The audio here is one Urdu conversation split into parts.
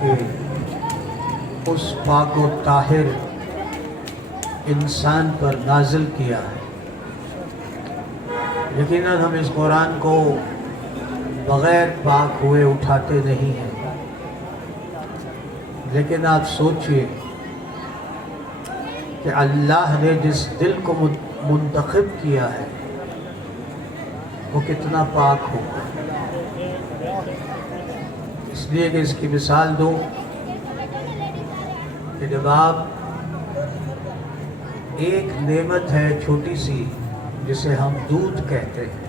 کے اس پاک و طاہر انسان پر نازل کیا ہے۔ یقیناً ہم اس قرآن کو بغیر پاک ہوئے اٹھاتے نہیں ہیں، لیکن آپ سوچئے کہ اللہ نے جس دل کو منتخب کیا ہے وہ کتنا پاک ہوگا۔ اس لیے کہ اس کی مثال دو کہ جب آپ ایک نعمت ہے چھوٹی سی جسے ہم دودھ کہتے ہیں،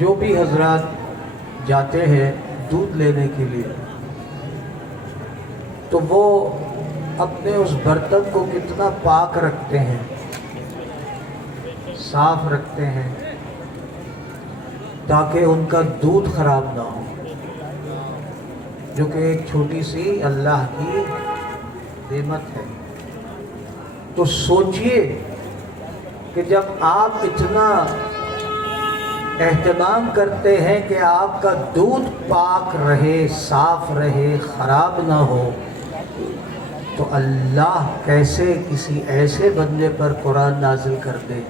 جو بھی حضرات جاتے ہیں دودھ لینے کے لیے تو وہ اپنے اس برتن کو کتنا پاک رکھتے ہیں، صاف رکھتے ہیں تاکہ ان کا دودھ خراب نہ ہو، جو کہ ایک چھوٹی سی اللہ کی نعمت ہے۔ تو سوچئے کہ جب آپ اتنا اہتمام کرتے ہیں کہ آپ کا دودھ پاک رہے، صاف رہے، خراب نہ ہو، تو اللہ کیسے کسی ایسے بندے پر قرآن نازل کر دے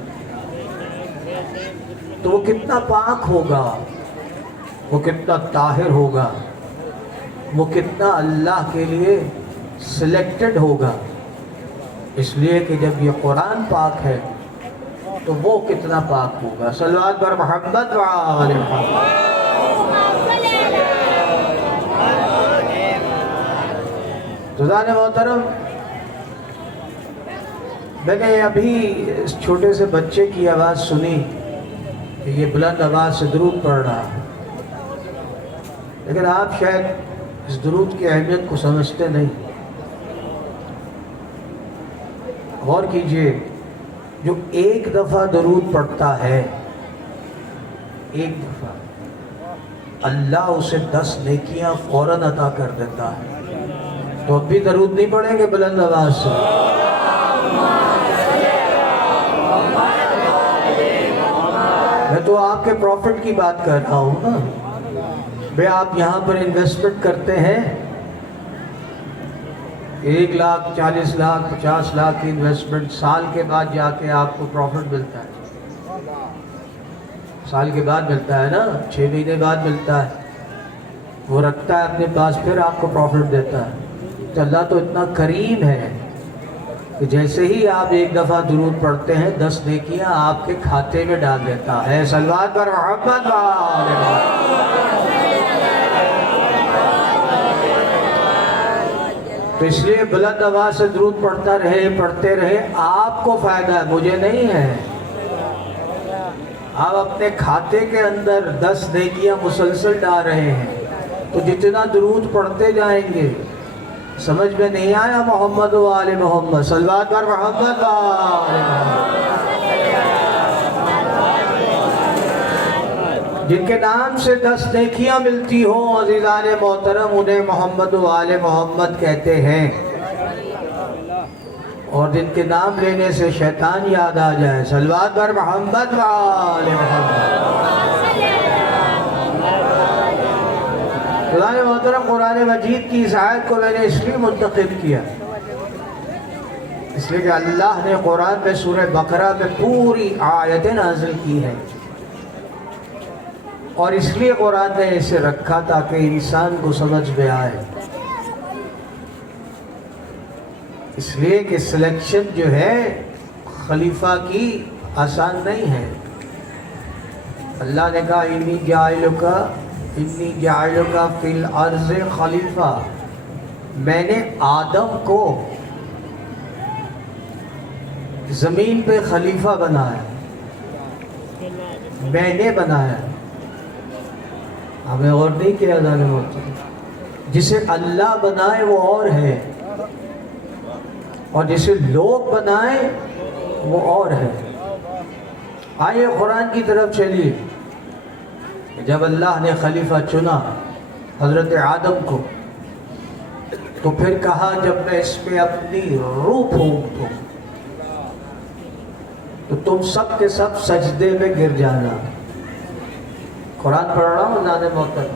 تو وہ کتنا پاک ہوگا، وہ کتنا طاہر ہوگا، وہ کتنا اللہ کے لیے سلیکٹڈ ہوگا۔ اس لیے کہ جب یہ قرآن پاک ہے تو وہ کتنا پاک ہوگا۔ صلوات پر محمد و آل محمد۔ دوستان محترم، میں نے ابھی اس چھوٹے سے بچے کی آواز سنی کہ یہ بلند آواز سے درود پڑھ رہا، لیکن آپ شاید اس درود کی اہمیت کو سمجھتے نہیں۔ غور کیجئے، جو ایک دفعہ درود پڑھتا ہے، ایک دفعہ، اللہ اسے 10 نیکیاں فوراً عطا کر دیتا ہے۔ تو اب بھی درود نہیں پڑھیں گے بلند آواز سے؟ میں تو آپ کے پروفٹ کی بات کر رہا ہوں نا۔ بھئی آپ یہاں پر انویسٹمنٹ کرتے ہیں، 1 لاکھ 40 لاکھ 50 لاکھ کی انویسٹمنٹ، سال کے بعد جا کے آپ کو پروفٹ ملتا ہے، سال کے بعد ملتا ہے نا، 6 مہینے بعد ملتا ہے، وہ رکھتا ہے اپنے پاس، پھر آپ کو پروفٹ دیتا ہے۔ تو اللہ تو اتنا کریم ہے کہ جیسے ہی آپ ایک دفعہ درود پڑھتے ہیں 10 نیکیاں آپ کے کھاتے میں ڈال دیتا ہے۔ صلوات پر محمد و آل محمد۔ تو اس لیے بلند آواز سے درود پڑھتے رہے، آپ کو فائدہ ہے، مجھے نہیں ہے۔ آپ اپنے کھاتے کے اندر 10 نیکیاں مسلسل ڈال رہے ہیں، تو جتنا درود پڑھتے جائیں گے، سمجھ میں نہیں آیا محمد و آل محمد؟ صلوات پر محمد و آل محمد۔ جن کے نام سے 10 نیکیاں ملتی ہوں عزیزان محترم، انہیں محمد و آل محمد کہتے ہیں، اور جن کے نام لینے سے شیطان یاد آ جائے، صلوات پر محمد و آل محمد۔ قرآن محترم، قرآن مجید کی اس آیت کو میں نے اس لیے منتخب کیا، اس لیے کہ اللہ نے قرآن میں سورہ بقرہ میں پوری آیتیں نازل کی ہیں، اور اس لیے قرآن نے اسے رکھا تاکہ انسان کو سمجھ میں آئے۔ اس لیے کہ سلیکشن جو ہے خلیفہ کی آسان نہیں ہے۔ اللہ نے کہا انی جاعلک فی الارض خلیفہ، میں نے آدم کو زمین پہ خلیفہ بنایا، میں نے بنایا۔ ہمیں غور نہیں کیا جانے ہوتا، جسے اللہ بنائے وہ اور ہے، اور جسے لوگ بنائے وہ اور ہے۔ آئیے قرآن کی طرف چلیے۔ جب اللہ نے خلیفہ چنا حضرت آدم کو، تو پھر کہا جب میں اس پہ اپنی روح پھونک دوں تو تم سب کے سب سجدے میں گر جانا۔ قرآن پڑھ رہا ہوں نانے محترم۔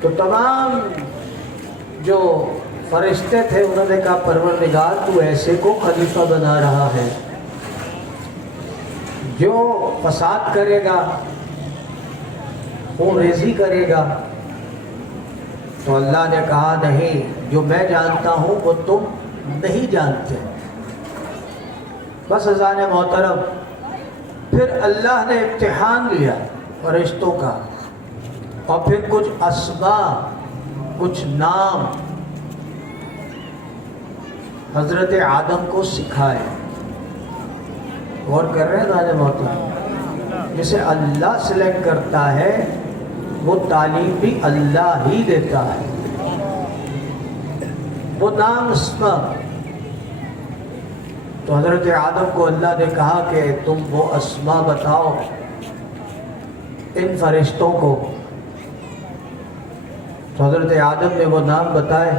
تو تمام جو فرشتے تھے انہوں نے کہا پروردگار تو ایسے کو خلیفہ بنا رہا ہے جو فساد کرے گا، خون ریزی کرے گا؟ تو اللہ نے کہا نہیں، جو میں جانتا ہوں وہ تم نہیں جانتے۔ بس عزیزان محترم، پھر اللہ نے امتحان لیا فرشتوں کا، اور پھر کچھ اسماء، کچھ نام حضرت آدم کو سکھائے۔ غور کر رہے ہیں عزیزان محترم؟ جسے اللہ سلیکٹ کرتا ہے وہ تعلیم بھی اللہ ہی دیتا ہے۔ وہ نام اسماء، تو حضرت آدم کو اللہ نے کہا کہ تم وہ اسماء بتاؤ ان فرشتوں کو۔ تو حضرت آدم نے وہ نام بتائے۔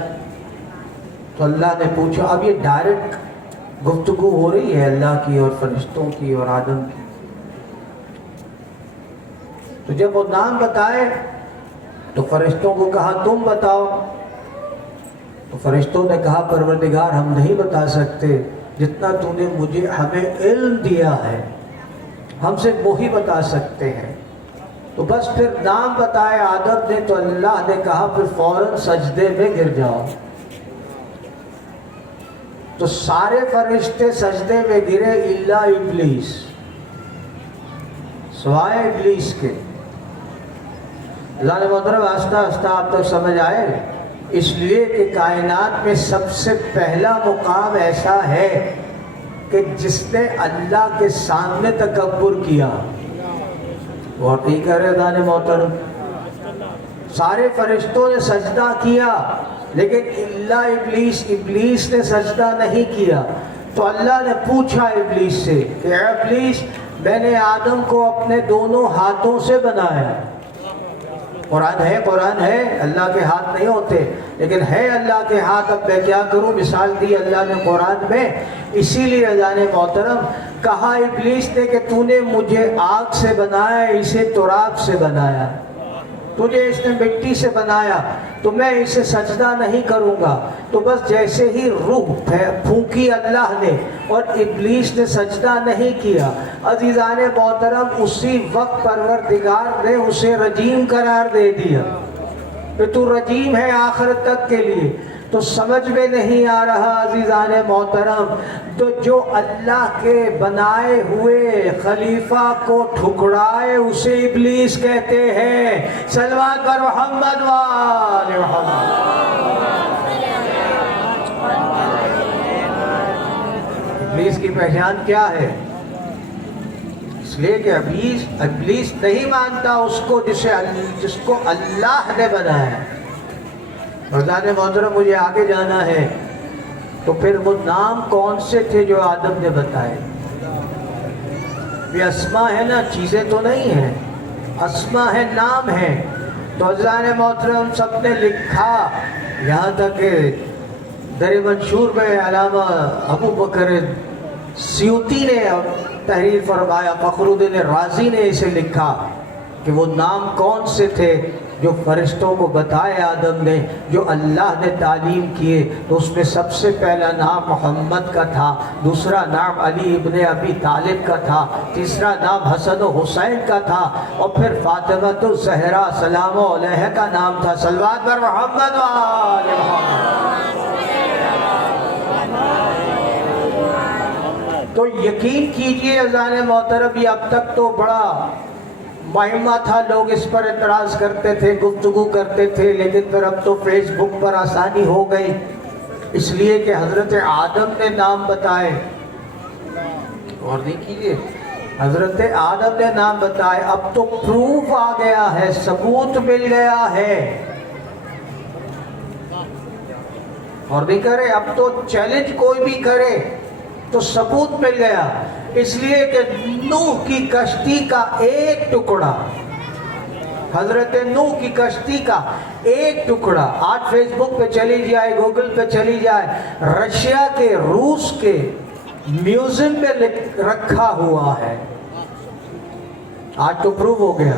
تو اللہ نے پوچھا، اب یہ ڈائریکٹ گفتگو ہو رہی ہے اللہ کی اور فرشتوں کی اور آدم کی۔ تو جب وہ نام بتائے تو فرشتوں کو کہا تم بتاؤ۔ تو فرشتوں نے کہا پروردگار ہم نہیں بتا سکتے، جتنا تو نے ہمیں علم دیا ہے ہم سے وہی بتا سکتے ہیں۔ تو بس پھر نام بتائے آدم نے، تو اللہ نے کہا پھر فوراً سجدے میں گر جاؤ۔ تو سارے فرشتے سجدے میں گرے الا ابلیس، سوائے ابلیس کے۔ اللہ نے محترم آہستہ آہستہ آپ تک سمجھ آئے، اس لیے کہ کائنات میں سب سے پہلا مقام ایسا ہے کہ جس نے اللہ کے سامنے تکبر کیا۔ اور نہیں کر رہے اللہ نے محترم، سارے فرشتوں نے سجدہ کیا لیکن الا ابلیس، ابلیس نے سجدہ نہیں کیا۔ تو اللہ نے پوچھا ابلیس سے کہ اے ابلیس، میں نے آدم کو اپنے دونوں ہاتھوں سے بنایا۔ قرآن ہے اللہ کے ہاتھ نہیں ہوتے، لیکن ہے اللہ کے ہاتھ، اب میں کیا کروں؟ مثال دی اللہ نے قرآن میں۔ اسی لیے اللہ نے محترم کہا ابلیس نے کہ تو نے مجھے آگ سے بنایا، اسے تراب سے بنایا، تجھے اس نے مٹی سے بنایا، تو میں اسے سجدہ نہیں کروں گا۔ تو بس جیسے ہی روح پھونکی اللہ نے اور ابلیس نے سجدہ نہیں کیا، عزیزان محترم اسی وقت پروردگار نے اسے رجیم قرار دے دیا کہ تو رجیم ہے آخرت تک کے لیے۔ تو سمجھ میں نہیں آ رہا عزیزان محترم، تو جو اللہ کے بنائے ہوئے خلیفہ کو ٹھکرائے اسے ابلیس کہتے ہیں۔ صلوات پر محمد وآل محمد۔ ابلیس کی پہچان کیا ہے؟ اس لیے کہ ابلیس نہیں مانتا اس کو جس کو اللہ نے بنایا۔ عزیزان محترم مجھے آگے جانا ہے، تو پھر وہ نام کون سے تھے جو آدم نے بتائے؟ یہ اسماء ہے نا، چیزیں تو نہیں ہیں، اسماء ہے، نام ہے۔ تو عزیزان محترم سب نے لکھا، یہاں تک کہ در منشور میں علامہ ابو بکر سیوطی نے تحریر فرمایا، فخر الدین رازی نے اسے لکھا کہ وہ نام کون سے تھے جو فرشتوں کو بتائے آدم نے، جو اللہ نے تعلیم کیے۔ تو اس میں سب سے پہلا نام محمد کا تھا، دوسرا نام علی ابن ابی طالب کا تھا، تیسرا نام حسن و حسین کا تھا، اور پھر فاطمۃ الزہرا سلام علیہ کا نام تھا۔ صلوات پر محمد و آل محمد۔ تو یقین کیجئے عزیزان محترم، یہ اب تک تو بڑا مہمہ تھا، لوگ اس پر اعتراض کرتے تھے، گفتگو کرتے تھے، لیکن پھر اب تو فیس بک پر آسانی ہو گئی، اس لیے کہ حضرت آدم نے نام بتائے۔ اور دیکھیے حضرت آدم نے نام بتائے، اب تو پروف آ گیا ہے، ثبوت مل گیا ہے۔ اور نہیں کرے، اب تو چیلنج کوئی بھی کرے تو ثبوت مل گیا۔ اس لیے کہ نوح کی کشتی کا ایک ٹکڑا، حضرت نوح کی کشتی کا ایک ٹکڑا، آج فیس بک پہ چلی جائے، گوگل پہ چلی جائے، رشیا کے، روس کے میوزیم میں رکھا ہوا ہے۔ آج تو پروف ہو گیا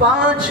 5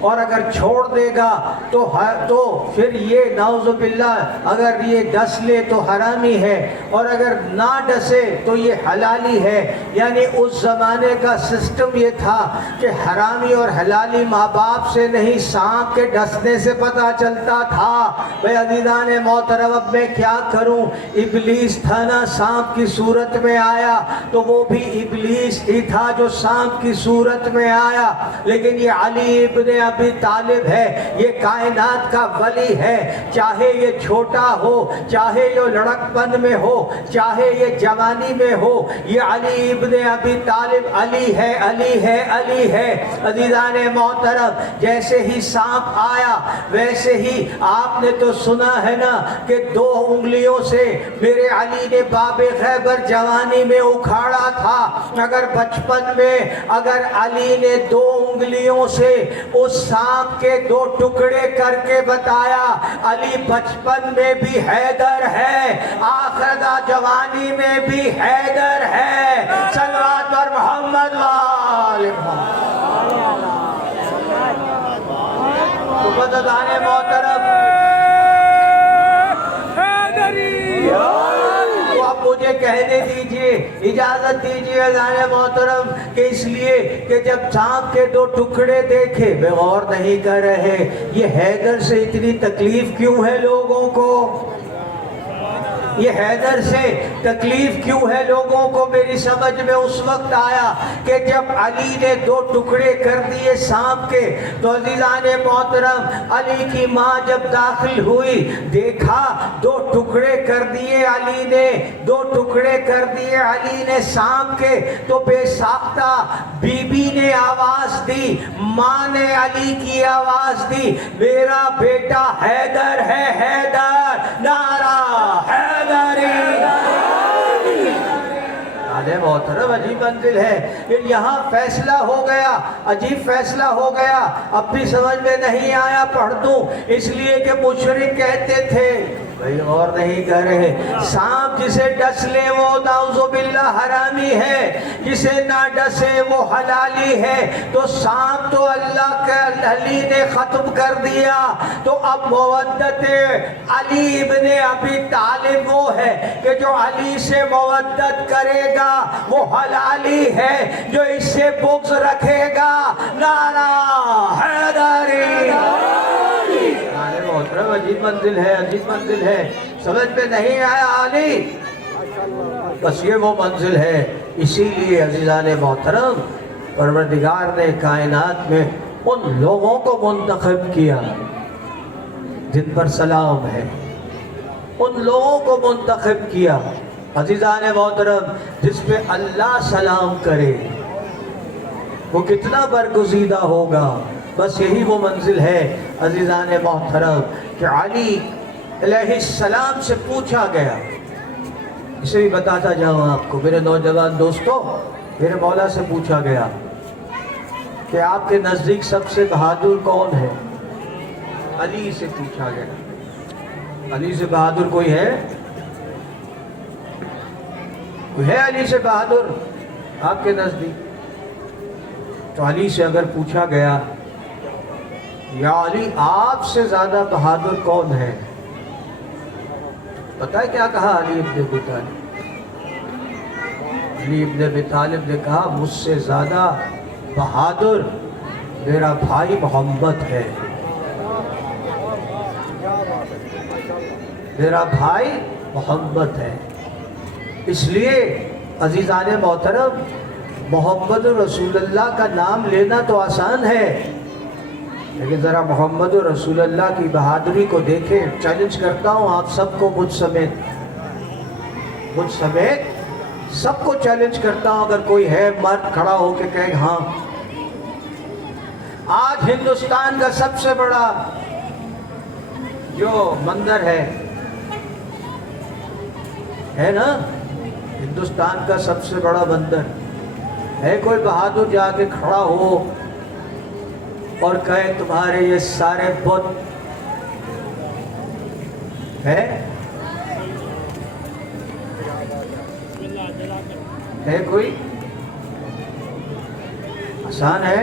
اور اگر چھوڑ دے گا تو پھر یہ نعوذ باللہ اگر یہ ڈس لے تو حرامی ہے، اور اگر نہ ڈسے تو یہ حلالی ہے۔ یعنی اس زمانے کا سسٹم یہ تھا کہ حرامی اور حلالی ماں باپ سے نہیں، سانپ کے ڈسنے سے پتہ چلتا تھا۔ بھئی عزیزان محترم، اب میں کیا کروں؟ ابلیس تھا نا، سانپ کی صورت میں آیا، تو وہ بھی ابلیس ہی تھا جو سانپ کی صورت میں آیا۔ لیکن یہ علی ابن ابی طالب ہے، یہ کائنات کا ولی ہے، چاہے یہ چھوٹا ہو، چاہے یہ لڑک پن میں ہو، چاہے یہ جوانی میں ہو، یہ علی ابن ابی طالب علی ہے، علی ہے، علی ہے۔ عزیزان محترم، جیسے ہی سانپ آیا ویسے ہی آپ نے تو سنا ہے نا کہ 2 انگلیوں سے میرے علی نے باب خیبر جوانی میں اکھاڑا تھا۔ اگر بچپن میں اگر علی نے 2 انگلیوں سے اس سانپ کے 2 ٹکڑے کر کے بتایا، علی بچپن میں بھی حیدر ہے، آخردہ جوانی میں بھی حیدر ہے۔ صلوات پر محمد وآل محمد۔ تو بزرگان محترم، تو اب مجھے کہنے دیجئے، اجازت دیجئے عزیزان محترم، کہ اس لیے کہ جب سانپ کے 2 ٹکڑے دیکھے، میں غور نہیں کر رہے یہ حیدر سے اتنی تکلیف کیوں ہے لوگوں کو؟ یہ حیدر سے تکلیف کیوں ہے لوگوں کو؟ میری سمجھ میں اس وقت آیا کہ جب علی نے 2 ٹکڑے کر دیے سانپ کے، تو عزیزان محترم علی کی ماں جب داخل ہوئی، دیکھا 2 ٹکڑے کر دیے علی نے، 2 ٹکڑے کر دیے علی نے سانپ کے، تو بے ساختہ بی بی نے آواز دی، ماں نے علی کی آواز دی، میرا بیٹا حیدر ہے، حیدر، نعرہ حیدر۔ محترم عجیب منزل ہے۔ پھر یہاں فیصلہ ہو گیا، عجیب فیصلہ ہو گیا، اب بھی سمجھ میں نہیں آیا، پڑھ دوں، اس لیے کہ مشرک کہتے تھے، بھئی اور نہیں کر رہے، سانپ جسے ڈس لے وہ نعوذ باللہ حرامی ہے، جسے نہ ڈسے وہ حلالی ہے۔ تو سانپ تو اللہ کے علی نے ختم کر دیا، تو اب مودت علی ابن ابی طالب وہ ہے کہ جو علی سے مودت کرے گا وہ حلالی ہے، جو اس سے بغض رکھے گا نعرہ حیدری۔ محترم عجیب منزل ہے، عجیب منزل ہے، سمجھ میں نہیں آیا علی؟ بس یہ وہ منزل ہے۔ اسی لیے عزیزان محترم پروردگار نے کائنات میں ان لوگوں کو منتخب کیا جن پر سلام ہے، ان لوگوں کو منتخب کیا عزیزان محترم جس پہ اللہ سلام کرے، وہ کتنا برگزیدہ ہوگا۔ بس یہی وہ منزل ہے عزیزان محترم کہ علی علیہ السلام سے پوچھا گیا، اسے بھی بتاتا جاؤں آپ کو میرے نوجوان دوستو، میرے مولا سے پوچھا گیا کہ آپ کے نزدیک سب سے بہادر کون ہے؟ علی سے پوچھا گیا۔ علی سے بہادر کوئی ہے؟ کوئی ہے علی سے بہادر آپ کے نزدیک؟ تو علی سے اگر پوچھا گیا یا علی آپ سے زیادہ بہادر کون ہے، پتہ ہے کیا کہا علی ابن ابی طالب؟ علی ابن ابی طالب نے کہا مجھ سے زیادہ بہادر میرا بھائی محمد ہے، میرا بھائی محمد ہے۔ اس لیے عزیزان محترم محمد رسول اللہ کا نام لینا تو آسان ہے، لیکن ذرا محمد رسول اللہ کی بہادری کو دیکھیں۔ چیلنج کرتا ہوں آپ سب کو، مجھ سمیت سب کو چیلنج کرتا ہوں، اگر کوئی ہے مرد کھڑا ہو کے کہے ہاں، آج ہندوستان کا سب سے بڑا جو مندر ہے نا، ہندوستان کا سب سے بڑا مندر ہے، کوئی بہادر جا کے کھڑا ہو اور کہے تمہارے یہ سارے بت ہے کوئی؟ آسان ہے؟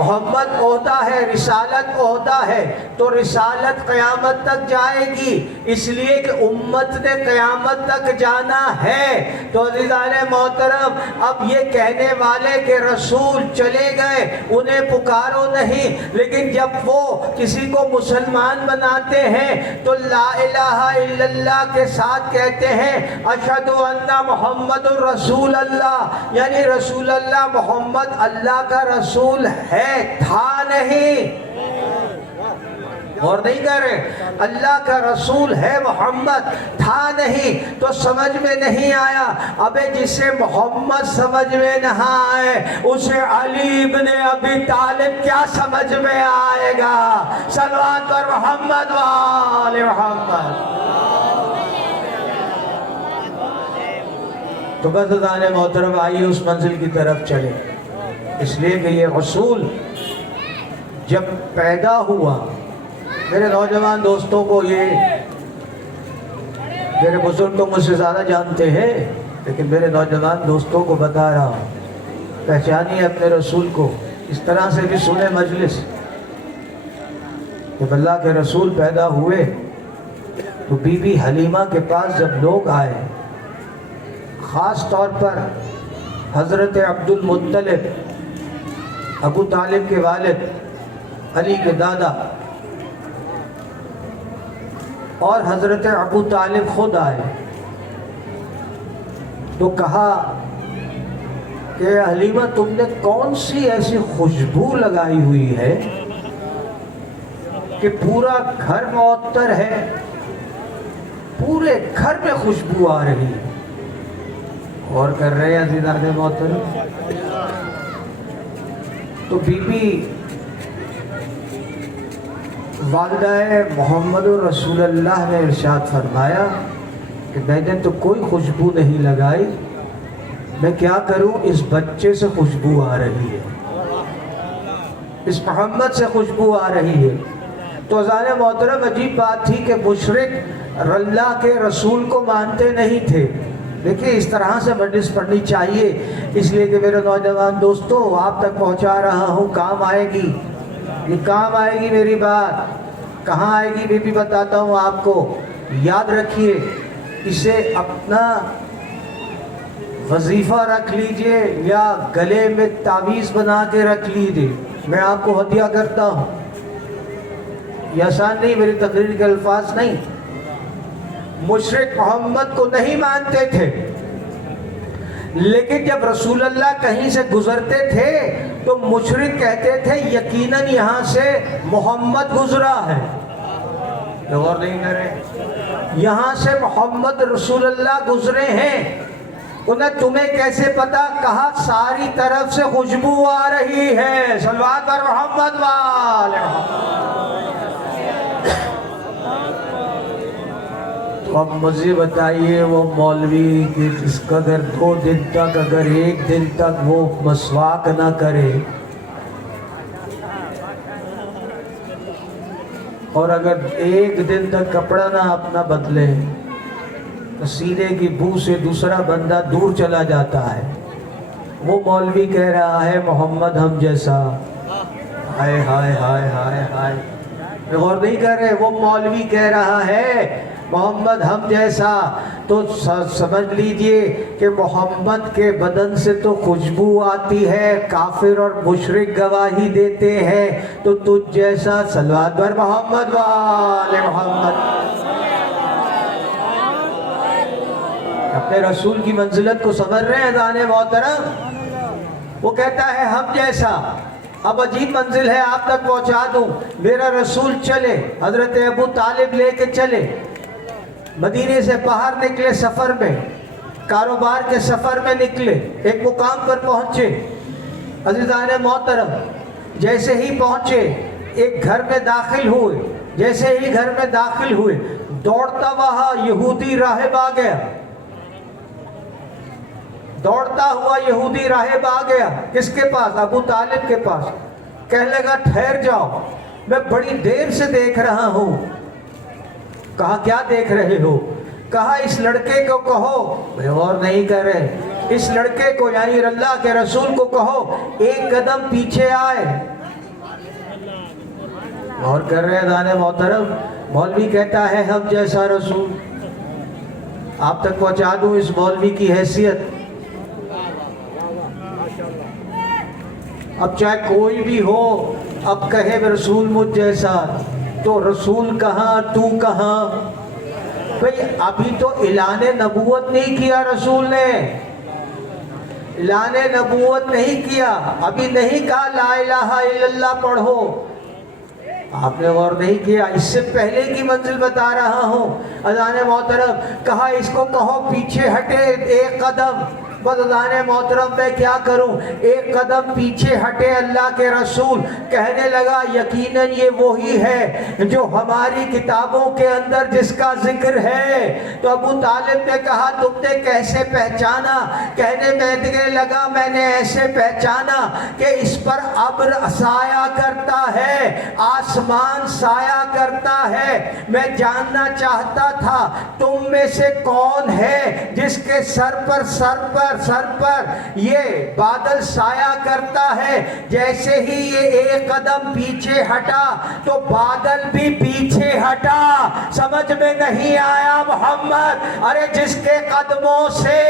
محمد عہدہ ہے، رسالت عہدہ ہے، تو رسالت قیامت تک جائے گی، اس لیے کہ امت نے قیامت تک جانا ہے۔ تو عزیزان محترم، اب یہ کہنے والے کہ رسول چلے گئے انہیں پکارو نہیں، لیکن جب وہ کسی کو مسلمان بناتے ہیں تو لا الہ الا اللہ کے ساتھ کہتے ہیں اشہد ان محمد الرسول اللہ، یعنی رسول اللہ محمد اللہ کا رسول ہے، تھا نہیں، اور نہیں کہہ رہے اللہ کا رسول ہے محمد، تھا نہیں۔ تو سمجھ میں نہیں آیا، ابے جسے محمد سمجھ میں نہ آئے اسے علی ابن ابی طالب کیا سمجھ میں آئے گا؟ صلوات پر محمد و آل محمد۔ تو بس عزیزان محترم، آئیے اس منزل کی طرف چلے، اس لیے کہ یہ رسول جب پیدا ہوا، میرے نوجوان دوستوں کو، یہ میرے بزرگ تو مجھ سے زیادہ جانتے ہیں، لیکن میرے نوجوان دوستوں کو بتا رہا ہوں، پہچانیے اپنے رسول کو، اس طرح سے بھی سنیں مجلس۔ جب اللہ کے رسول پیدا ہوئے تو بی بی حلیمہ کے پاس جب لوگ آئے، خاص طور پر حضرت عبد المطلب، ابو طالب کے والد، علی کے دادا، اور حضرت ابو طالب خود آئے، تو کہا کہ حلیمہ تم نے کون سی ایسی خوشبو لگائی ہوئی ہے کہ پورا گھر معطر ہے، پورے گھر میں خوشبو آ رہی ہے؟ اور کر رہے ہیں عزیزان محترم، تو بی بی والدہ محمد رسول اللہ نے ارشاد فرمایا کہ میں نے تو کوئی خوشبو نہیں لگائی، میں کیا کروں، اس بچے سے خوشبو آ رہی ہے، اس محمد سے خوشبو آ رہی ہے۔ تو عزیزان محترم، عجیب بات تھی کہ مشرک اللہ کے رسول کو مانتے نہیں تھے۔ دیکھیں اس طرح سے مجلس پڑھنی چاہیے، اس لیے کہ میرے نوجوان دوستو آپ تک پہنچا رہا ہوں، کام آئے گی، یہ کام آئے گی میری بات، کہاں آئے گی بھی بتاتا ہوں آپ کو، یاد رکھیے، اسے اپنا وظیفہ رکھ لیجئے یا گلے میں تعویذ بنا کے رکھ لیجئے، میں آپ کو ہدیہ کرتا ہوں، یہ آسان نہیں، میری تقریر کے الفاظ نہیں۔ مشرک محمد کو نہیں مانتے تھے، لیکن جب رسول اللہ کہیں سے گزرتے تھے تو مشرک کہتے تھے یقیناً یہاں سے محمد گزرا ہے، غور نہیں کرے، یہاں سے محمد رسول اللہ گزرے ہیں، انہیں تمہیں کیسے پتا؟ کہا ساری طرف سے خوشبو آ رہی ہے، صلوات پر محمد و آل محمد۔ اب مجھے بتائیے وہ مولوی کہ جس کا اگر 2 دن تک، اگر 1 دن تک وہ مسواک نہ کرے، اور اگر 1 دن تک کپڑا نہ اپنا بدلے، تو سینے کی بو سے دوسرا بندہ دور چلا جاتا ہے، وہ مولوی کہہ رہا ہے محمد ہم جیسا، ہائے ہائے ہائے ہائے ہائے، غور نہیں کر رہے، وہ مولوی کہہ رہا ہے محمد ہم جیسا، تو سمجھ لیجئے کہ محمد کے بدن سے تو خوشبو آتی ہے، کافر اور مشرک گواہی دیتے ہیں، تو تجھ جیسا، صلوات پر محمد و آل محمد۔ اپنے رسول کی منزلت کو سمجھ رہے ہیں عزیزان محترم؟ وہ کہتا ہے ہم جیسا، اب عجیب منزل ہے، آپ تک پہنچا دوں، میرا رسول چلے، حضرت ابو طالب لے کے چلے، مدینے سے باہر نکلے، سفر میں، کاروبار کے سفر میں نکلے، ایک مقام پر پہنچے، عزیزان محترم، جیسے ہی پہنچے ایک گھر میں داخل ہوئے، جیسے ہی گھر میں داخل ہوئے، دوڑتا وہاں یہودی راہب آ گیا، دوڑتا ہوا یہودی راہب آ گیا، کس کے پاس؟ ابو طالب کے پاس، کہنے لگا ٹھہر جاؤ، میں بڑی دیر سے دیکھ رہا ہوں۔ کہا کیا دیکھ رہے ہو؟ کہا اس لڑکے کو کہو، اور نہیں کر رہے، اس لڑکے کو یعنی اللہ کے رسول کو کہو ایک قدم پیچھے آئے، غور کر رہے ہیں دانے محترم؟ مولوی کہتا ہے ہم جیسا رسول. آپ تک پہنچا دوں اس مولوی کی حیثیت. اب چاہے کوئی بھی ہو، اب کہے رسول مجھ جیسا، تو رسول کہاں تو کہاں؟ بھئی ابھی تو اعلان نبوت نہیں کیا رسول نے، اعلان نبوت نہیں کیا، ابھی نہیں کہا لا الہ الا اللہ پڑھو. آپ نے غور نہیں کیا، اس سے پہلے کی منزل بتا رہا ہوں. اذان محترم کہا اس کو کہو پیچھے ہٹے ایک قدم. بس اذان محترم میں کیا کروں، ایک قدم پیچھے ہٹے اللہ کے رسول. کہنے لگا یقیناً یہ وہی ہے جو ہماری کتابوں کے اندر جس کا ذکر ہے. تو ابو طالب نے کہا تم نے کیسے پہچانا؟ کہنے لگا میں نے ایسے پہچانا کہ اس پر ابر سایہ کرتا ہے، آسمان سایہ کرتا ہے. میں جاننا چاہتا تھا تم میں سے کون ہے جس کے سر پر یہ بادل سایہ کرتا ہے. جیسے ہی یہ ایک قدم پیچھے ہٹا تو بادل بھی پیچھے ہٹا. سمجھ میں نہیں آیا محمد؟ ارے جس کے قدموں سے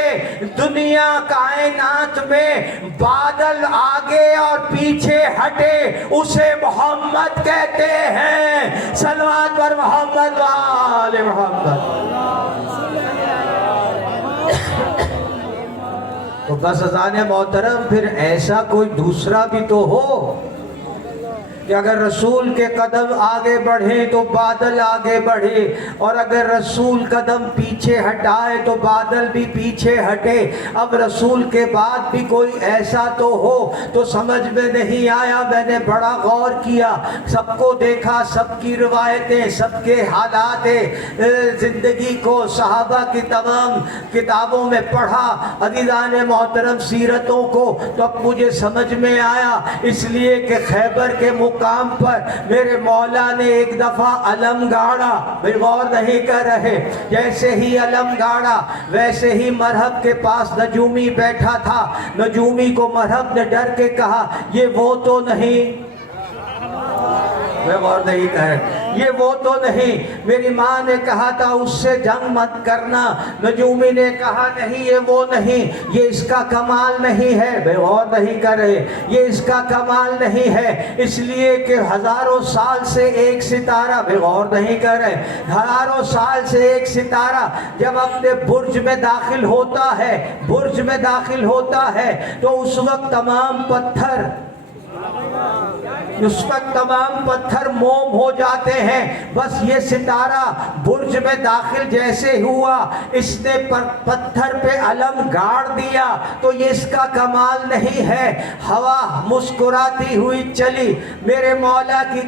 دنیا کائنات میں بادل آگے اور پیچھے ہٹے اسے محمد کہتے ہیں. صلوات پر محمد و آل محمد. تو بس اذان محترم پھر ایسا کوئی دوسرا بھی تو ہو کہ اگر رسول کے قدم آگے بڑھے تو بادل آگے بڑھے، اور اگر رسول قدم پیچھے ہٹائے تو بادل بھی پیچھے ہٹے. اب رسول کے بعد بھی کوئی ایسا تو ہو. تو سمجھ میں نہیں آیا. میں نے بڑا غور کیا، سب کو دیکھا، سب کی روایتیں، سب کے حالات زندگی کو صحابہ کی تمام کتابوں میں پڑھا، عزیزان محترم سیرتوں کو. تو اب مجھے سمجھ میں آیا، اس لیے کہ خیبر کے مقام پر میرے مولا نے ایک دفعہ علم گاڑا. بھئی غور نہیں کر رہے. جیسے ہی علم گاڑا ویسے ہی مرہب کے پاس نجومی بیٹھا تھا. نجومی کو مرہب نے ڈر کے کہا یہ وہ تو نہیں، میں غور نہیں کر، یہ وہ تو نہیں، میری ماں نے کہا تھا اس سے جنگ مت کرنا. نجومی نے کہا نہیں یہ وہ نہیں، یہ اس کا کمال نہیں ہے. بے غور نہیں کر رہے، یہ اس کا کمال نہیں ہے، اس لیے کہ ہزاروں سال سے ایک ستارہ، بے غور نہیں کر رہے، ہزاروں سال سے ایک ستارہ جب اپنے برج میں داخل ہوتا ہے، برج میں داخل ہوتا ہے تو اس وقت تمام پتھر موم ہو جاتے ہیں. بس یہ ستارہ برج میں داخل جیسے ہوا اس نے پتھر پہ علم گاڑ دیا. تو یہ اس کا کمال نہیں ہے. ہوا مسکراتی ہوئی چلی میرے مولا کی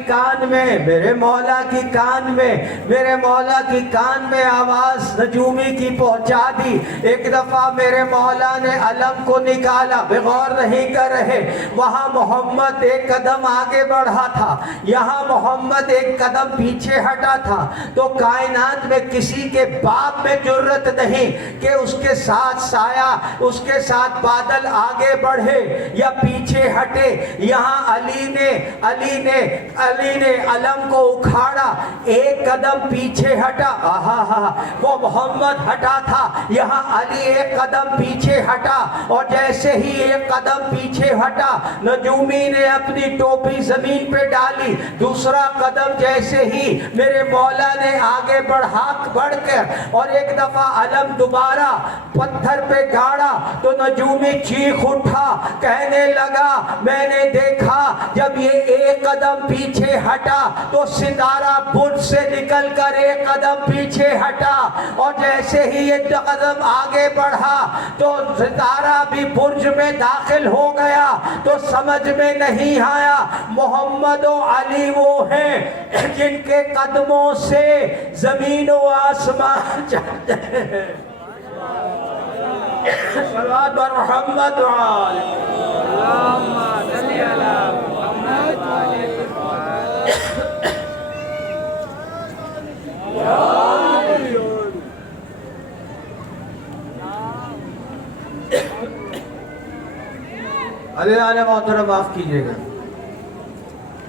کان میں آواز نجومی کی پہنچا دی. ایک دفعہ میرے مولا نے علم کو نکالا. بے غور نہیں کر رہے، وہاں محمد ایک قدم آگے بڑھا تھا، یہاں محمد ایک قدم پیچھے ہٹا تھا. تو کائنات میں کسی کے باپ میں جرت نہیں کہ اس کے ساتھ سایہ، اس کے ساتھ بادل آگے بڑھے یا پیچھے ہٹے. یہاں علی نے علم کو اکھاڑا، ایک قدم پیچھے ہٹا. وہ محمد ہٹا تھا، یہاں علی ایک قدم پیچھے ہٹا. اور جیسے ہی ایک قدم پیچھے ہٹا نجومی نے اپنی ٹوپی زمین پہ ڈالی. دوسرا قدم جیسے ہی میرے مولا نے آگے بڑھ کر اور ایک دفعہ علم دوبارہ پتھر پہ گاڑا تو نجومی چیخ اٹھا، کہنے لگا میں نے دیکھا جب یہ ایک قدم پیچھے ہٹا تو ستارہ برج سے نکل کر ایک قدم پیچھے ہٹا. اور جیسے ہی یہ قدم آگے بڑھا تو ستارہ بھی برج میں داخل ہو گیا. تو سمجھ میں نہیں آیا، محمد و علی وہ ہیں جن کے قدموں سے زمین و آسمان چلتے ہیں. صلوات بر محمد و آل اللہ محترم معاف کیجئے گا.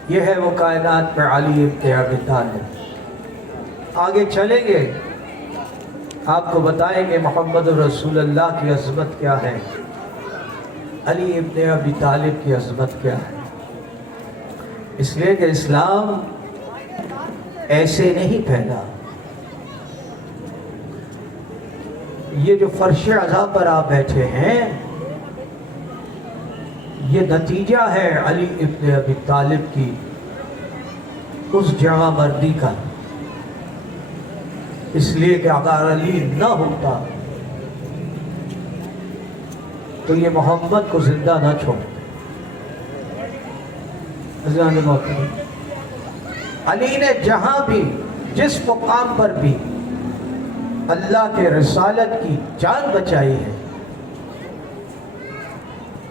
یہ ہے وہ کائنات میں علی ابن ابی طالب۔ آگے چلیں گے، آپ کو بتائیں گے محمد رسول اللہ کی عظمت کیا ہے، علی ابن ابی طالب کی عظمت کیا ہے۔ اس لیے کہ اسلام ایسے نہیں پھیلا، یہ جو فرش عزا پر آپ بیٹھے ہیں یہ نتیجہ ہے علی ابن ابی طالب کی اس جمع مردی کا۔ اس لیے کہ اگر علی نہ ہوتا تو یہ محمد کو زندہ نہ چھوڑتے۔ علی نے جہاں بھی جس مقام پر بھی اللہ کے رسالت کی جان بچائی ہے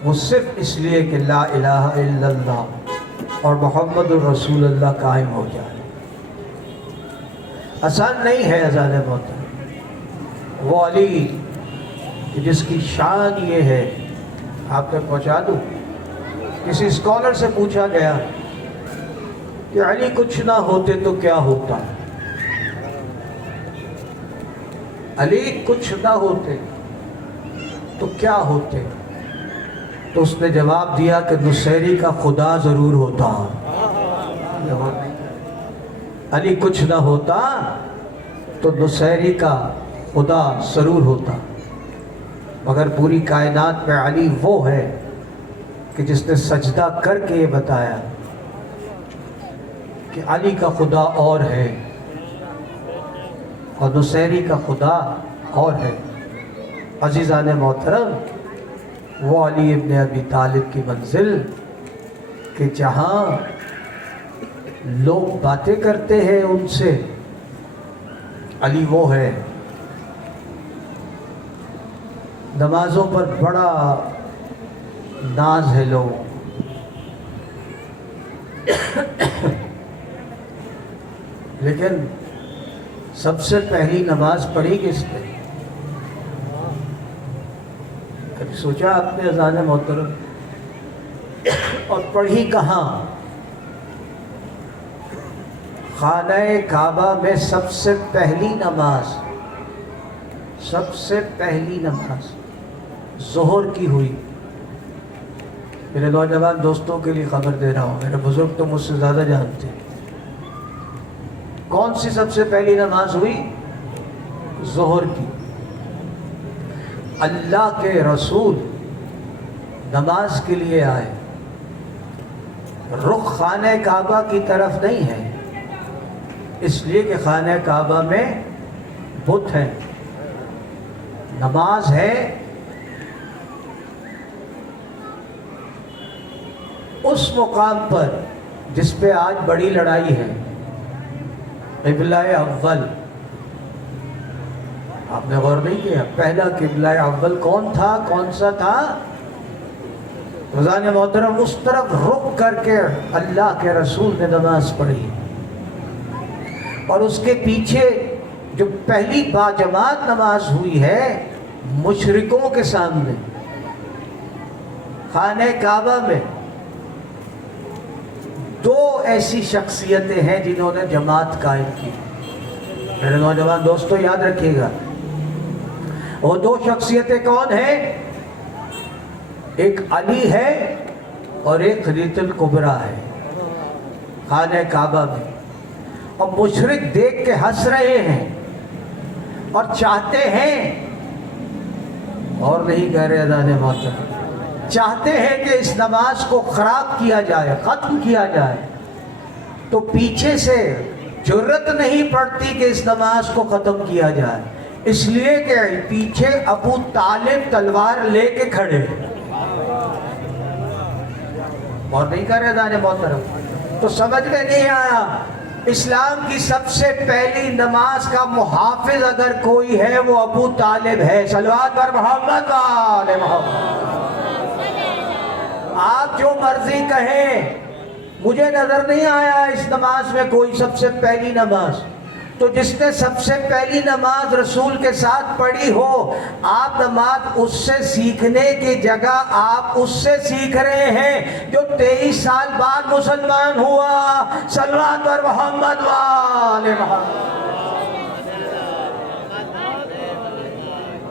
وہ صرف اس لیے کہ لا الہ الا اللہ اور محمد الرسول اللہ قائم ہو جائے۔ آسان نہیں ہے اذان محترم۔ وہ علی جس کی شان یہ ہے، آپ تک پہنچا دوں، کسی اسکالر سے پوچھا گیا کہ علی کچھ نہ ہوتے تو کیا ہوتا، علی کچھ نہ ہوتے تو کیا ہوتے، تو اس نے جواب دیا کہ نصیری کا خدا ضرور ہوتا۔ علی کچھ نہ ہوتا تو نصیری کا خدا ضرور ہوتا، مگر پوری کائنات میں علی وہ ہے کہ جس نے سجدہ کر کے یہ بتایا کہ علی کا خدا اور ہے اور نصیری کا خدا اور ہے۔ عزیزان محترم، وہ علی ابن ابی طالب کی منزل کہ جہاں لوگ باتیں کرتے ہیں ان سے، علی وہ ہے۔ نمازوں پر بڑا ناز ہے لوگ، لیکن سب سے پہلی نماز پڑھی کس نے؟ کبھی سوچا آپ نے اذان محترم؟ اور پڑھی کہاں؟ خانہ کعبہ میں سب سے پہلی نماز، سب سے پہلی نماز ظہر کی ہوئی۔ میرے نوجوان دوستوں کے لیے خبر دے رہا ہوں، میرے بزرگ تو مجھ سے زیادہ جانتے ہیں۔ کون سی سب سے پہلی نماز ہوئی؟ ظہر کی۔ اللہ کے رسول نماز کے لیے آئے، رخ خانہ کعبہ کی طرف نہیں ہے، اس لیے کہ خانہ کعبہ میں بت ہیں، نماز ہے اس مقام پر جس پہ آج بڑی لڑائی ہے، قبلہ اول۔ آپ نے غور نہیں کیا پہلا قبلہ اول کون تھا، کون سا تھا؟ رضان محترم، اس طرف رخ کر کے اللہ کے رسول نے نماز پڑھی، اور اس کے پیچھے جو پہلی باجماعت نماز ہوئی ہے مشرکوں کے سامنے خانہ کعبہ میں۔ دو ایسی شخصیتیں ہیں جنہوں نے جماعت قائم کی، میرے نوجوان دوستو یاد رکھیے گا۔ وہ دو شخصیتیں کون ہیں؟ ایک علی ہے اور ایک خدیجہ الکبریٰ ہے خانہ کعبہ میں، اور مشرک دیکھ کے ہنس رہے ہیں اور چاہتے ہیں، اور نہیں کہہ رہے اذان محترم، چاہتے ہیں کہ اس نماز کو خراب کیا جائے، ختم کیا جائے، تو پیچھے سے جرت نہیں پڑتی کہ اس نماز کو ختم کیا جائے، اس لیے کہ پیچھے ابو طالب تلوار لے کے کھڑے، اور نہیں کر رہے اذان محترم۔ تو سمجھ میں نہیں آیا، اسلام کی سب سے پہلی نماز کا محافظ اگر کوئی ہے وہ ابو طالب ہے۔ صلوات بر محمد و آل محمد۔ آپ جو مرضی کہیں، مجھے نظر نہیں آیا اس نماز میں کوئی سب سے پہلی نماز، تو جس نے سب سے پہلی نماز رسول کے ساتھ پڑھی ہو، آپ نماز اس سے سیکھنے کی جگہ آپ اس سے سیکھ رہے ہیں جو 23 سال بعد مسلمان ہوا۔ صلوات پر محمد وآل محمد۔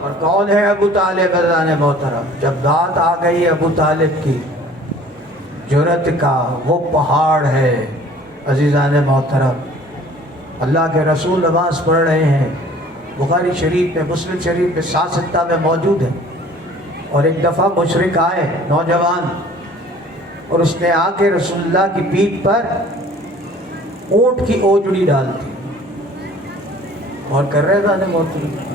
اور کون ہے ابو طالب عزیزان محترم؟ جب بات آ گئی ابو طالب کی جرأت کا، وہ پہاڑ ہے عزیزان محترم۔ اللہ کے رسول نماز پڑھ رہے ہیں، بخاری شریف میں، مسلم شریف میں، 7 میں موجود ہے۔ اور ایک دفعہ مشرک آئے نوجوان، اور اس نے آ کے رسول اللہ کی پیٹھ پر اونٹ کی اوجڑی ڈال دی، اور کر رہے تھا محترم۔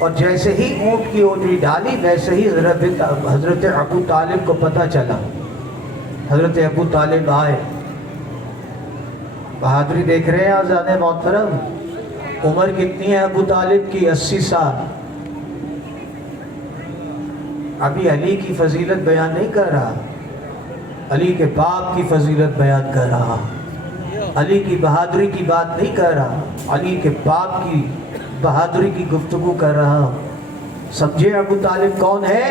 اور جیسے ہی اونٹ کی اوجڑی ڈالی، ویسے ہی حضرت ابو طالب کو پتہ چلا۔ حضرت ابو طالب آئے، بہادری دیکھ رہے ہیں آزاد محترم۔ عمر کتنی ہے ابو طالب کی؟ 80 سال۔ ابھی علی کی فضیلت بیان نہیں کر رہا، علی کے باپ کی فضیلت بیان کر رہا، علی کی بہادری کی بات نہیں کر رہا، علی کے باپ کی بہادری کی گفتگو کر رہا ہوں۔ سمجھے ابو طالب کون ہے؟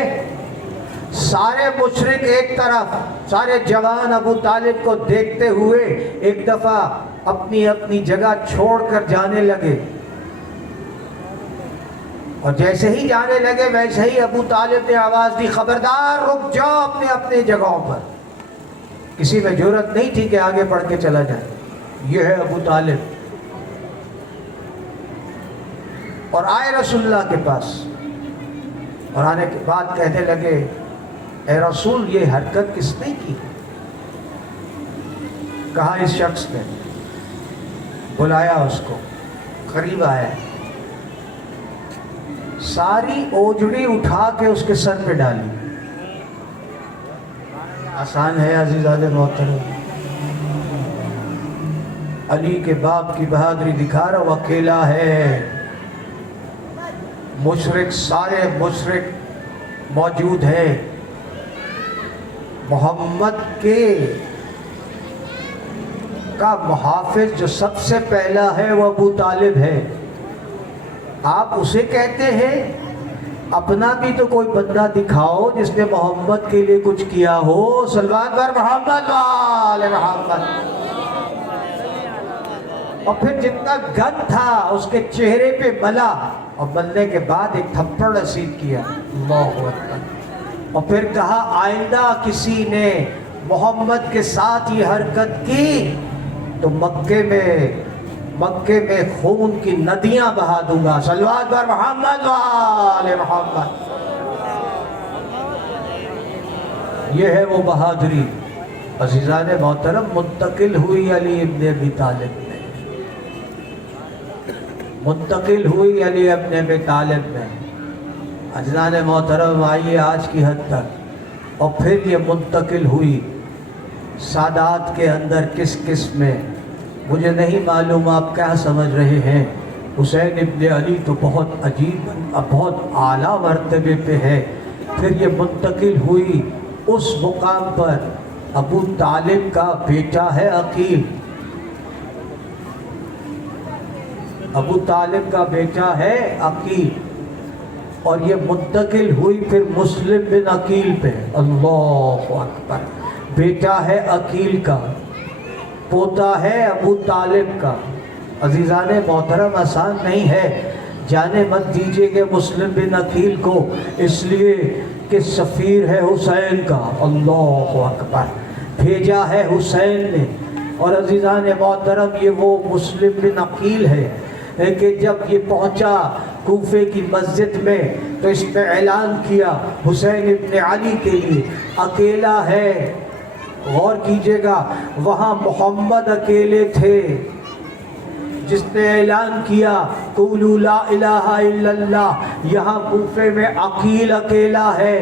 سارے مشرک ایک طرف، سارے جوان ابو طالب کو دیکھتے ہوئے ایک دفعہ اپنی اپنی جگہ چھوڑ کر جانے لگے، اور جیسے ہی جانے لگے ویسے ہی ابو طالب نے آواز دی، خبردار رک جاؤ اپنے اپنے جگہوں پر۔ کسی میں جرأت نہیں تھی کہ آگے بڑھ کے چلا جائے۔ یہ ہے ابو طالب۔ اور آئے رسول اللہ کے پاس، اور آنے کے بعد کہنے لگے، اے رسول یہ حرکت کس نے کی؟ کہا اس شخص نے۔ بلایا اس کو، قریب آیا، ساری اوجڑی اٹھا کے اس کے سر پہ ڈالی۔ آسان ہے عزیزان محترم؟ علی کے باپ کی بہادری دکھا رہا، وہ اکیلا ہے، مشرک سارے مشرک موجود ہیں۔ محمد کا محافظ جو سب سے پہلا ہے وہ ابو طالب ہے۔ آپ اسے کہتے ہیں؟ اپنا بھی تو کوئی بندہ دکھاؤ جس نے محمد کے لیے کچھ کیا ہو۔ صلوات پر محمد وآل محمد۔ اور پھر جتنا گند تھا اس کے چہرے پہ ملا، اور ملنے کے بعد ایک تھپڑ رسید کیا۔ اللہ اکبر۔ اور پھر کہا آئندہ کسی نے محمد کے ساتھ یہ حرکت کی تو مکے میں خون کی ندیاں بہا دوں گا۔ صلوات پر محمد وآل محمد۔ یہ ہے وہ بہادری عزیزان محترم منتقل ہوئی علی ابن ابی طالب میں، منتقل ہوئی علی ابن ابی طالب میں۔ عزیزان محترم آئیے آج کی حد تک، اور پھر یہ منتقل ہوئی سادات کے اندر کس کس میں مجھے نہیں معلوم، آپ کیا سمجھ رہے ہیں؟ حسین ابن علی تو بہت عجیب، بہت اعلیٰ مرتبے پہ ہے۔ پھر یہ منتقل ہوئی اس مقام پر، ابو طالب کا بیٹا ہے عقیل، ابو طالب کا بیٹا ہے عقیل، اور یہ منتقل ہوئی پھر مسلم بن عقیل پہ۔ اللہ اکبر۔ بیٹا ہے عقیل کا، پوتا ہے ابو طالب کا۔ عزیزان محترم آسان نہیں ہے، جانے مت دیجئے کہ مسلم بن عقیل کو، اس لیے کہ سفیر ہے حسین کا۔ اللہ اکبر۔ بھیجا ہے حسین نے، اور عزیزان محترم یہ وہ مسلم بن عقیل ہے کہ جب یہ پہنچا کوفے کی مسجد میں تو اس نے اعلان کیا حسین ابن علی کے لیے اکیلا ہے۔ غور کیجئے گا، وہاں محمد اکیلے تھے، جس نے اعلان کیا قولوا لا الہ الا اللہ۔ یہاں کوفے میں عقیل اکیلا ہے،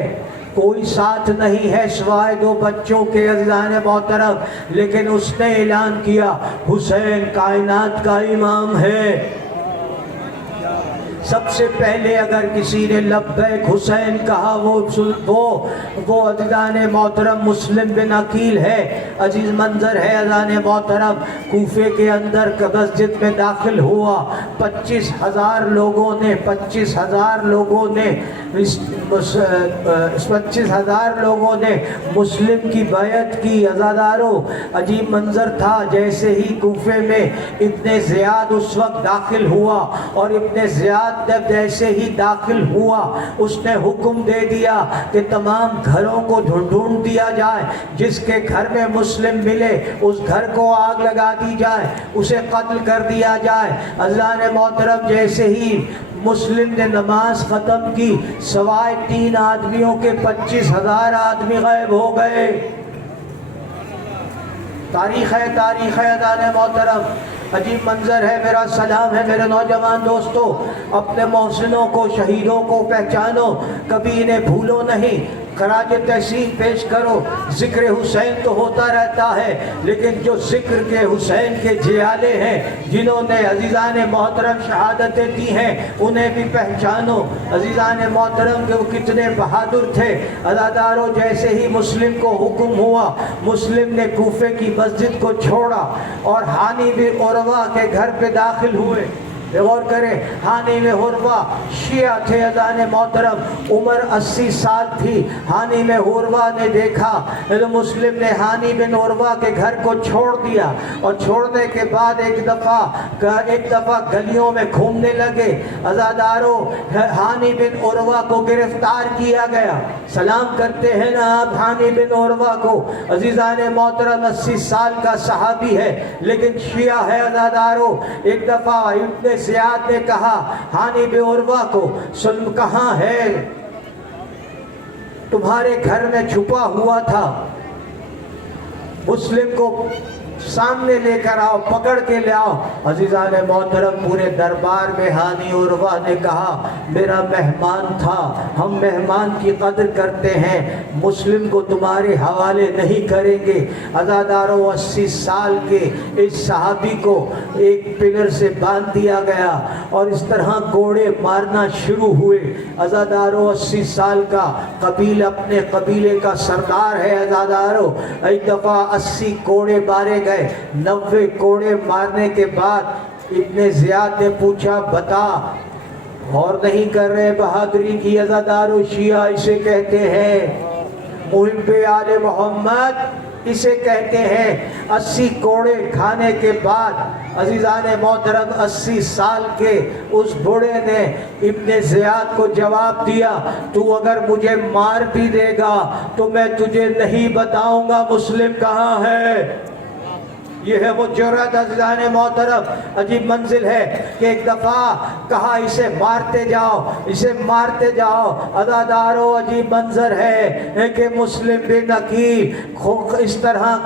کوئی ساتھ نہیں ہے سوائے 2 بچوں کے عزیزان محترم، لیکن اس نے اعلان کیا حسین کائنات کا امام ہے۔ سب سے پہلے اگر کسی نے لبیک حسین کہا وہ عزیزان محترم مسلم بن عقیل ہے۔ عزیز منظر ہے عزیزان محترم، کوفے کے اندر مسجد میں داخل ہوا، 25,000 لوگوں نے 25,000 لوگوں نے مسلم کی بیعت کی۔ عزاداروں، عجیب منظر تھا، جیسے ہی کوفے میں ابن زیاد اس وقت داخل ہوا، اور ابن زیاد جب جیسے ہی داخل ہوا اس نے حکم دے دیا کہ تمام گھروں کو ڈھونڈ دیا جائے، جس کے گھر میں مسلم ملے اس گھر کو آگ لگا دی جائے، اسے قتل کر دیا جائے۔ عزیزان محترم، جیسے ہی مسلم نے نماز ختم کی، سوائے 3 آدمیوں کے 25,000 آدمی غائب ہو گئے۔ تاریخ ہے عزیزان محترم، عجیب منظر ہے۔ میرا سلام ہے میرے نوجوان دوستو، اپنے محسنوں کو، شہیدوں کو پہچانو، کبھی انہیں بھولو نہیں، خراج تحسین پیش کرو۔ ذکر حسین تو ہوتا رہتا ہے، لیکن جو ذکر کے حسین کے جیالے ہیں، جنہوں نے عزیزان محترم شہادتیں دی ہیں، انہیں بھی پہچانو۔ عزیزان محترم کہ وہ کتنے بہادر تھے۔ عزاداروں، جیسے ہی مسلم کو حکم ہوا، مسلم نے کوفے کی مسجد کو چھوڑا اور ہانی بن عروہ کے گھر پہ داخل ہوئے۔ غور کریں، ہانی میں عروہ شیعہ تھے عزیزان محترم، عمر 80 سال تھی۔ ہانی میں عروہ نے دیکھا تو مسلم نے ہانی بن عروہ کے گھر کو چھوڑ دیا، اور چھوڑنے کے بعد ایک دفعہ گلیوں میں گھومنے لگے۔ عزاداروں، ہانی بن عروہ کو گرفتار کیا گیا۔ سلام کرتے ہیں نا آپ ہانی بن عروہ کو؟ عزیزان محترم، 80 سال کا صحابی ہے لیکن شیعہ ہے۔ عزاداروں، ایک دفعہ ابن زیاد نے کہا ہانی بن عروہ کو، سن کہاں ہے؟ تمہارے گھر میں چھپا ہوا تھا، مسلم کو سامنے لے کر آؤ، پکڑ کے لے آؤ۔ عزیزان محترم، پورے دربار میں ہانی عروہ نے کہا میرا مہمان تھا، ہم مہمان کی قدر کرتے ہیں، مسلم کو تمہارے حوالے نہیں کریں گے۔ عزاداروں، 80 سال کے اس صحابی کو ایک پلر سے باندھ دیا گیا اور اس طرح کوڑے مارنا شروع ہوئے۔ عزاداروں، 80 سال کا اپنے قبیلے کا سردار ہے۔ عزاداروں، ایک دفعہ 80 کوڑے مارے گئے۔ 90 کوڑے مارنے کے بعد ابن زیاد نے پوچھا بتا، غور نہیں کر رہے بہادری کی۔ عزاداروں، شیعہ اسے کہتے ہیں محب آل محمد، اسے کہتے ہیں۔ 80 کوڑے کھانے کے بعد عزیزان محترم، 80 سال کے اس بوڑھے نے ابن زیاد کو جواب دیا تو اگر مجھے مار بھی دے گا تو میں تجھے نہیں بتاؤں گا مسلم کہاں ہے۔ یہ ہے وہ جرأت عزیزان محترم۔ عجیب منزل ہے کہ ایک دفعہ کہا اسے مارتے جاؤ، اسے مارتے جاؤ۔ عزاداروں، عجیب منظر ہے کہ مسلم بن عقیل اس طرح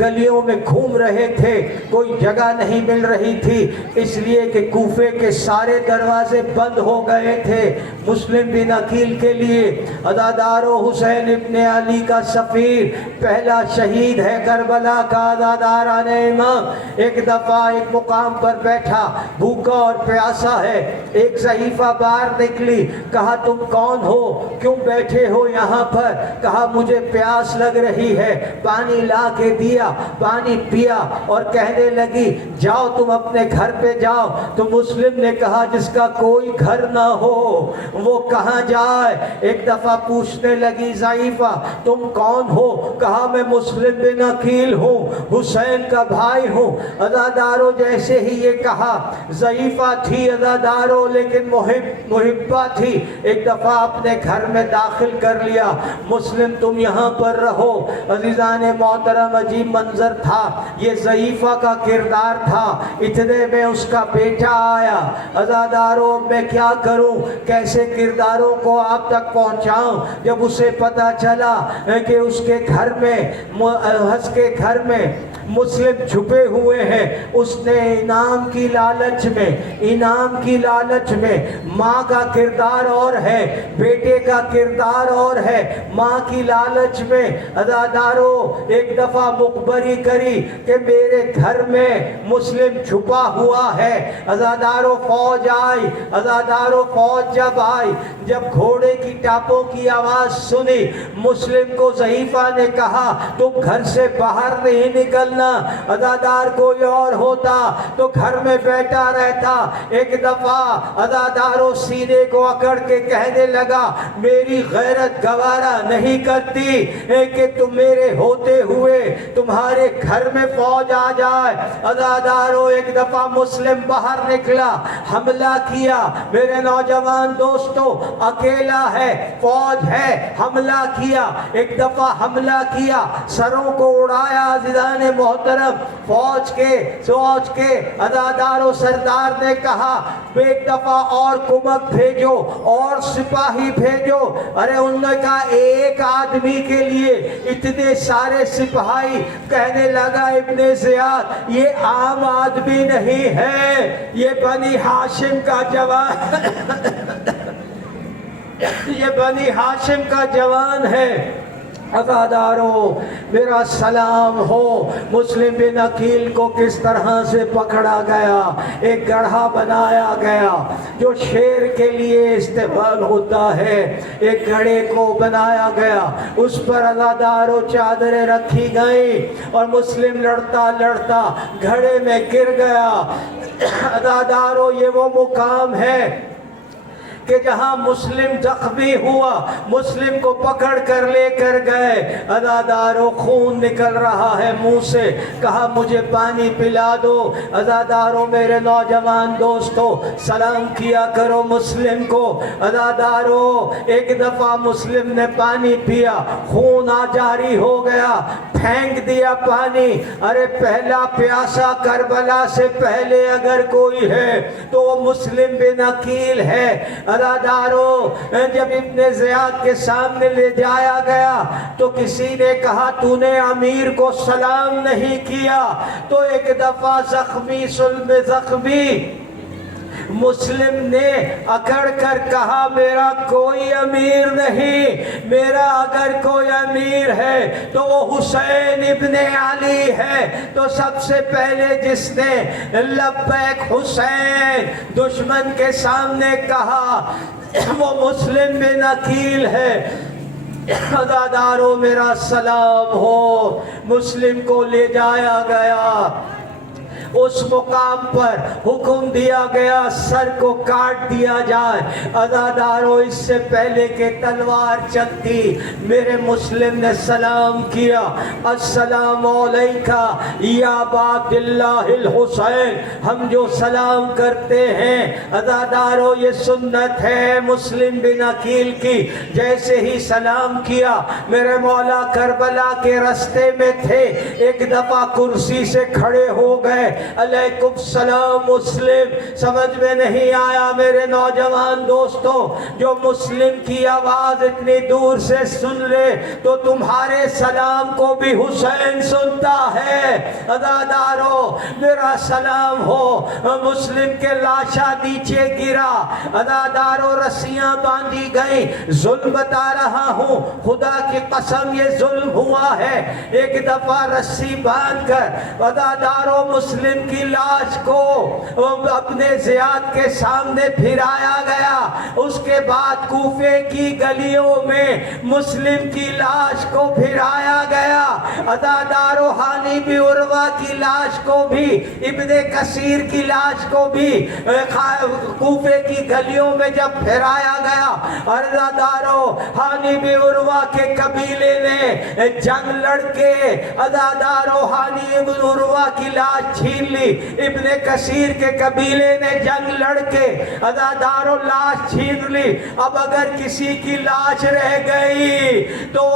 گلیوں میں گھوم رہے تھے، کوئی جگہ نہیں مل رہی تھی، اس لیے کہ کوفے کے سارے دروازے بند ہو گئے تھے مسلم بن عقیل کے لیے۔ عزاداروں، حسین ابن علی کا سفیر، پہلا شہید ہے کربلا کا۔ عزاداران امام، ایک دفعہ ایک مقام پر بیٹھا، بھوکا اور پیاسا ہے، ایک صحیفہ باہر نکلی، کہا تم کون ہو، کیوں بیٹھے ہو یہاں پر؟ کہا مجھے پیاس لگ رہی ہے، پانی لا کے دیا، پانی پیا اور کہنے لگی جاؤ تم اپنے گھر پہ جاؤ۔ تو مسلم نے کہا جس کا کوئی گھر نہ ہو وہ کہاں جائے؟ ایک دفعہ پوچھنے لگی ضعیفہ تم کون ہو؟ کہا میں مسلم بن عقیل ہوں، حسین کا بھائی ہوں۔ عزاداروں، جیسے ہی یہ کہا، ضعیفہ تھی عزاداروں لیکن محبہ تھی، ایک دفعہ اپنے گھر میں داخل کر لیا۔ مسلم تم یہاں پر رہو۔ عزیزان محترم، عجیب منظر تھا، یہ ضعیفہ کا کردار تھا۔ اتنے میں اس کا بیٹا آیا۔ عزاداروں، میں کیا کروں، کیسے کرداروں کو آپ تک پہنچاؤں؟ جب اسے پتا چلا کہ اس کے گھر میں مسلم چھپے ہوئے ہیں. اس نے انعام کی لالچ میں ماں کا کردار اور ہے، بیٹے کا کردار اور ہے. ماں کی لالچ میں عزادارو ایک دفعہ مخبری کری کہ میرے گھر میں مسلم چھپا ہوا ہے. عزادارو فوج آئی. عزادارو فوج جب آئی، جب گھوڑے کی ٹاپوں کی آواز سنی، مسلم کو ضعیفہ نے کہا تم گھر سے باہر نہیں نکلنا. عزادار کوئی اور ہوتا تو گھر میں بیٹھا رہتا. ایک دفعہ عزادارو سینے کو اکڑ کے کہنے لگا میری غیرت گوارا نہیں کرتی کہ تم میرے ہوتے ہوئے تمہارے گھر میں فوج آ جائے. عزادارو ایک دفعہ مسلم باہر نکلا، حملہ کیا. میرے نوجوان دوستو، اکیلا ہے، فوج ہے، حملہ کیا. ایک دفعہ حملہ کیا، سروں کو اڑایا. عزیزان محترم، فوج کے عزادارو سردار نے کہا ایک دفعہ اور کمک بھیجو اور سپاہی بھیجو. ارے انہوں نے کہا ایک آدمی کے لیے اتنے سارے سپاہی؟ کہنے لگا ابن زیاد یہ عام آدمی نہیں ہے، یہ بنی ہاشم کا جوان یہ بنی ہاشم کا جوان ہے. عزادارو میرا سلام ہو. مسلم بن عقیل کو کس طرح سے پکڑا گیا، ایک گڑھا بنایا گیا جو شیر کے لیے استعمال ہوتا ہے. ایک گڑھے کو بنایا گیا، اس پر عزادارو چادریں رکھی گئیں اور مسلم لڑتا لڑتا گھڑے میں گر گیا. عزادارو یہ وہ مقام ہے کہ جہاں مسلم زخمی ہوا، مسلم کو پکڑ کر لے کر گئے. عزادارو خون نکل رہا ہے منہ سے. کہا مجھے پانی پلا دو. عزادارو میرے نوجوان دوستو، سلام کیا کرو مسلم کو. عزادارو ایک دفعہ مسلم نے پانی پیا، خون جاری ہو گیا، پھینک دیا پانی. ارے پہلا پیاسا کربلا سے پہلے اگر کوئی ہے تو وہ مسلم بن عقیل ہے. عزادارو جب ابن زیاد کے سامنے لے جایا گیا تو کسی نے کہا تو نے امیر کو سلام نہیں کیا. تو ایک دفعہ زخمی مسلم نے اکڑ کر کہا میرا کوئی امیر نہیں، میرا اگر کوئی امیر ہے تو وہ حسین ابن علی ہے. تو سب سے پہلے جس نے لبیک حسین دشمن کے سامنے کہا وہ مسلم بن عقیل ہے. عزادارو میرا سلام ہو. مسلم کو لے جایا گیا، اس مقام پر حکم دیا گیا سر کو کاٹ دیا جائے. عزادارو اس سے پہلے کہ تلوار چلتی میرے مسلم نے سلام کیا، السلام علیکہ یا ابا عبداللہ الحسین. ہم جو سلام کرتے ہیں عزادارو یہ سنت ہے مسلم بن عقیل کی. جیسے ہی سلام کیا، میرے مولا کربلا کے رستے میں تھے، ایک دفعہ کرسی سے کھڑے ہو گئے. علیکم السلام مسلم. سمجھ میں نہیں آیا میرے نوجوان دوستو، جو مسلم کی آواز اتنی دور سے سن لے تو تمہارے سلام کو بھی حسین سنتا ہے. عزادارو میرا سلام ہو. مسلم کے لاشا نیچے گرا. عزادارو رسیاں باندھی گئیں. ظلم بتا رہا ہوں، خدا کی قسم یہ ظلم ہوا ہے. ایک دفعہ رسی باندھ کر عزادارو مسلم کی لاش کو اپنے زیاد کے سامنے پھرایا گیا. اس کے بعد کوفے کی گلیوں میں مسلم کی لاش کو پھرایا گیا. عزادارو حانی بن عروہ کی لاش کو بھی، ابن کثیر کی لاش کو بھی کوفے کی گلیوں میں جب پھرایا گیا. عزادارو حانی بن عروہ کے قبیلے نے جنگ لڑ کے عزادارو حانی بن عروہ کی لاش چھین لی. ابن کثیر کے قبیلے نے جنگ لڑ کے عزادارو لاش چھین لی. اب اگر کسی کی لاش رہ گئی تو